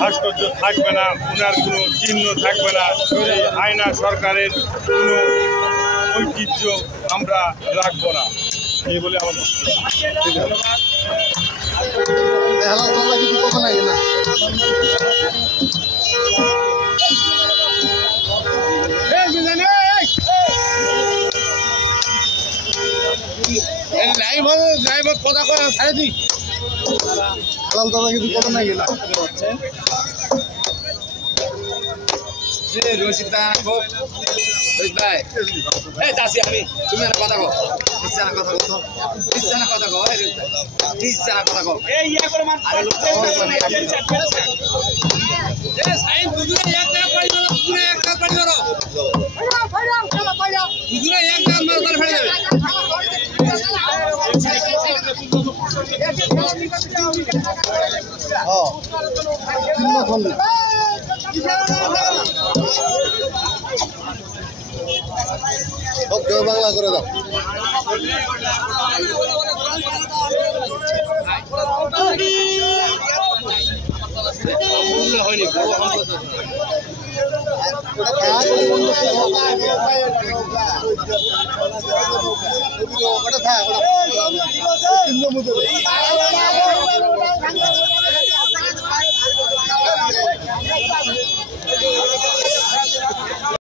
ভাস্কর্য থাকবে না, ওনার কোনো চিহ্ন থাকবে না। এই আয়না সরকারের কোনো ঐতিহ্য আমরা রাখবো না, এই বলে আমার কথা কয় ছাড়ে দিই হালাল দাদা কিন্তু কথা নাই গেলা রশিদা ভাই এই চাষি আমি তুমি একটা কথা কো ইচ্ছা না কথা কো ইচ্ছা না কথা কো ইচ্ছা না কথা কো এই ইয়া করে মান এ সাইন দুজনে এক জায়গা পড়ি মারো দুজনে এক জায়গা পড়ি মারো দুজনে এক জায়গা মারো তার ফেলে যাবে হ্যাঁ তিন ফোন ওকে বাংলা করে দাও হয়নি ওটা থাক